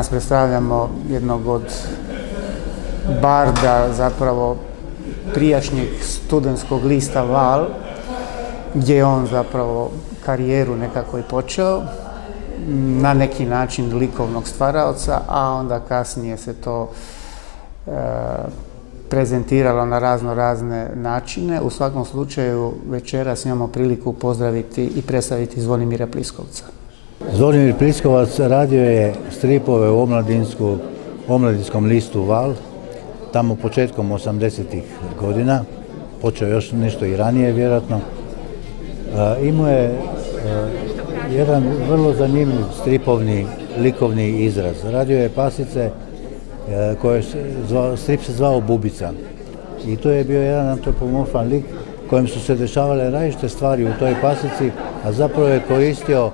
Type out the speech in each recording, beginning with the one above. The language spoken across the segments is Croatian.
danas predstavljamo jednog od barda, zapravo prijašnjeg studentskog lista Val, gdje je on zapravo karijeru nekako i počeo, na neki način likovnog stvaraoca, a onda kasnije se to prezentiralo na razne načine. U svakom slučaju večeras imamo priliku pozdraviti i predstaviti Zvonimira Pliskovca. Zvonimir Pliskovac radio je stripove u omladinskom listu Val, tamo početkom 80-ih godina, počeo još nešto i ranije vjerojatno. Imao je jedan vrlo zanimljiv stripovni likovni izraz. Radio je pasice strip se zvao Bubica i to je bio jedan antropomorfan lik kojem su se dešavale različite stvari u toj pasici, a zapravo je koristio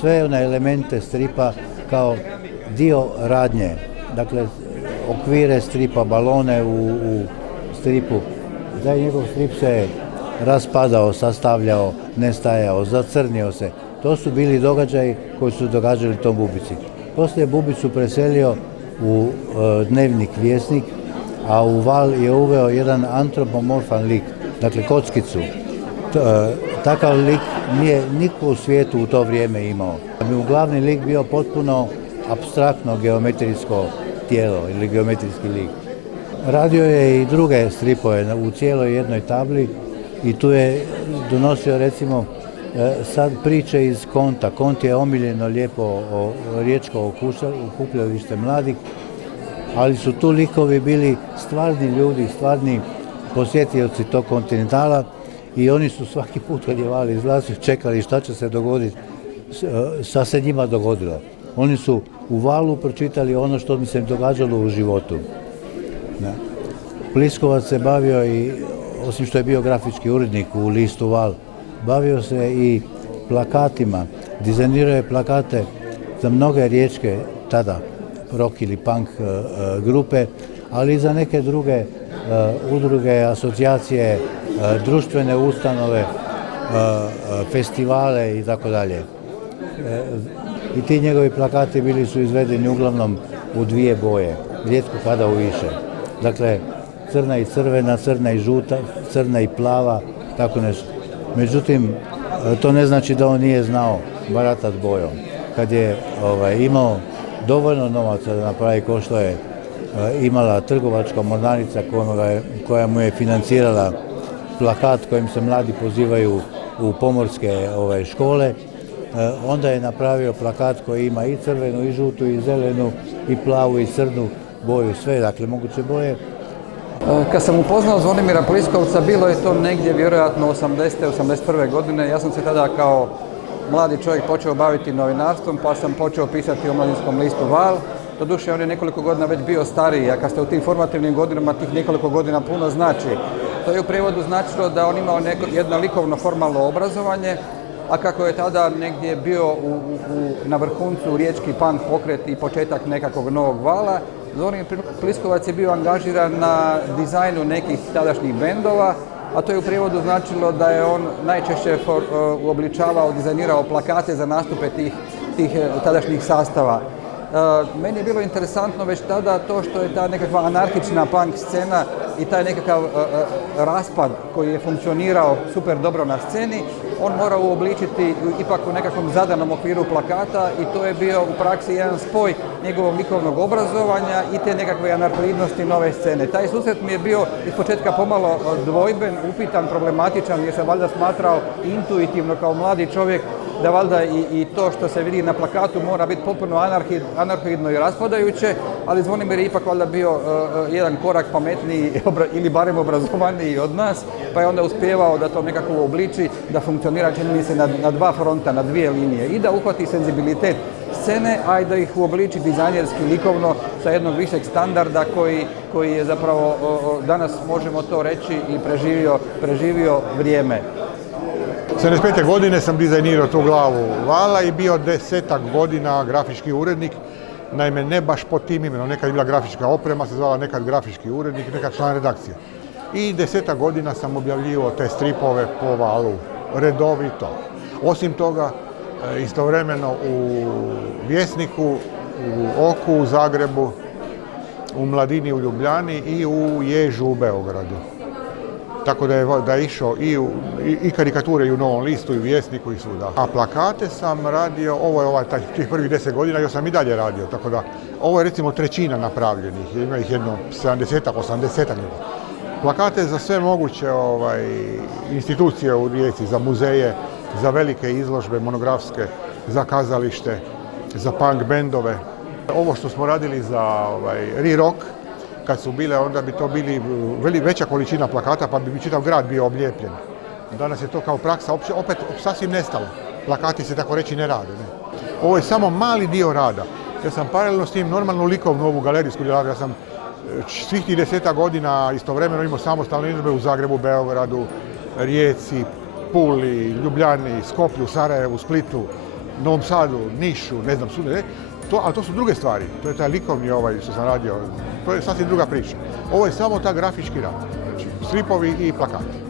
sve one elemente stripa kao dio radnje. Dakle, okvire stripa, balone u stripu. Taj njegov strip se raspadao, sastavljao, nestajao, zacrnio se. To su bili događaji koji su događali tom Bubici. Poslije Bubicu preselio u dnevnik Vjesnik, a u Val je uveo jedan antropomorfan lik, dakle kockicu. Takav lik nije niko u svijetu u to vrijeme imao. Da bi glavni lik bio potpuno apstraktno geometrijsko tijelo ili geometrijski lik. Radio je i druge stripove u cijeloj jednoj tabli i tu je donosio recimo sad priče iz Konta. Kont je omiljeno lijepo riječko okupljalište mladih, ali su tu likovi bili stvarni ljudi, stvarni posjetioci tog kontinentala i oni su svaki put kad je Val izlazio čekali šta će se dogoditi, šta se njima dogodilo. Oni su u Valu pročitali ono što mi se događalo u životu. Pliskovac se bavio i, osim što je bio grafički urednik u listu Val, bavio se i plakatima. Dizajnirao je plakate za mnoge riječke tada rock ili punk grupe, ali i za neke druge udruge, asocijacije, društvene ustanove, festivale i tako dalje. I ti njegovi plakati bili su izvedeni uglavnom u dvije boje, rijetko kada u više. Dakle, crna i crvena, crna i žuta, crna i plava, tako nešto. Međutim, to ne znači da on nije znao baratati bojom. Kad je imao dovoljno novaca da napravi ko što je imala trgovačka mornarica koja mu je financirala plakat kojim se mladi pozivaju u pomorske škole, onda je napravio plakat koji ima i crvenu, i žutu, i zelenu, i plavu, i crnu boju, sve, dakle, moguće boje. Kad sam upoznao Zvonimira Pliskovca, bilo je to negdje vjerojatno 80. 81. godine. Ja sam se tada kao mladi čovjek počeo baviti novinarstvom, pa sam počeo pisati u omladinskom listu Val. Doduše, on je nekoliko godina već bio stariji, a kad ste u tim formativnim godinama, tih nekoliko godina puno znači. To je u prijevodu značilo da on imao jedno likovno formalno obrazovanje, a kako je tada negdje bio na vrhuncu riječki punk pokret i početak nekakvog novog vala, Zvonimir Pliskovac je bio angažiran na dizajnu nekih tadašnjih bendova, a to je u prijevodu značilo da je on najčešće uobličavao, dizajnirao plakate za nastupe tih tadašnjih sastava. Meni je bilo interesantno već tada to što je ta nekakva anarhična punk scena i taj nekakav raspad koji je funkcionirao super dobro na sceni, on mora uobličiti ipak u nekakvom zadanom okviru plakata i to je bio u praksi jedan spoj njegovog likovnog obrazovanja i te nekakve anarhoidnosti nove scene. Taj susret mi je bio ispočetka pomalo dvojben, upitan, problematičan jer sam valjda smatrao intuitivno kao mladi čovjek da valjda i to što se vidi na plakatu mora biti potpuno anarhoidno i raspadajuće, ali Zvonimir je ipak valjda bio jedan korak pametniji ili barem obrazovaniji od nas, pa je onda uspijevao da to nekako uobliči, da funkcionira, čini mi se, na dva fronta, na dvije linije i da uhvati senzibilitet scene, a i da ih uobliči dizajnerski, likovno sa jednog višeg standarda koji je zapravo danas, možemo to reći, i preživio vrijeme. 75. godine sam dizajnirao tu glavu Vala i bio 10-ak godina grafički urednik. Naime, ne baš pod tim imenom, nekad je bila grafička oprema, se zvala nekad grafički urednik, nekad član redakcije. I 10-ak godina sam objavljivao te stripove po Valu, redovito. Osim toga, istovremeno u Vjesniku u Oku u Zagrebu, u Mladini u Ljubljani i u Ježu u Beogradu. Tako da je išao i karikature i u Novom listu i u Vjesniku i svuda. A plakate sam radio, ovo je tih prvih 10 godina, još sam i dalje radio, tako da ovo je recimo trećina napravljenih, ima ih jedno 70-ak, 80-ak. Plakate za sve moguće institucije u Rijeci, za muzeje, za velike izložbe monografske, za kazalište, za punk bendove. Ovo što smo radili za Ri-Rock, kad su bile, onda bi to bili veća količina plakata, pa bi čitav grad bio oblijepljen. Danas je to kao praksa opet sasvim nestalo. Plakati se tako reći ne rade. Ne? Ovo je samo mali dio rada. Ja sam paralelno s tim normalnu likovnu ovu galerijsku djelatnost. Ja sam svih tih 10 godina istovremeno imao samostalne izložbe u Zagrebu, Beogradu, Rijeci, Puli, Ljubljani, Skoplju, Sarajevu, Splitu, Novom Sadu, Nišu, ne znam, svuda. Ali to su druge stvari. To je taj likovni što sam radio. To je sasvim druga priča. Ovo je samo ta grafički rad. Znači, stripovi i plakati.